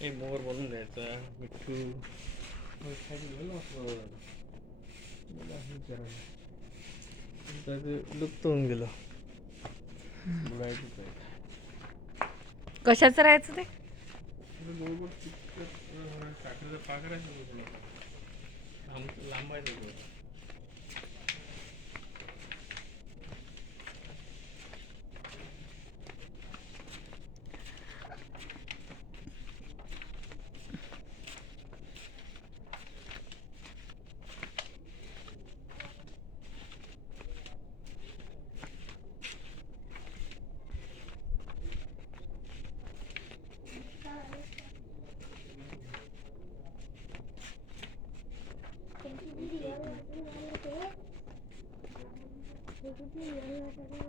এই মোর বলুন এটা একটু लुप्त होऊन गेलो कशाचं राहायचं ते लांबायचं 我不对原来这 ya.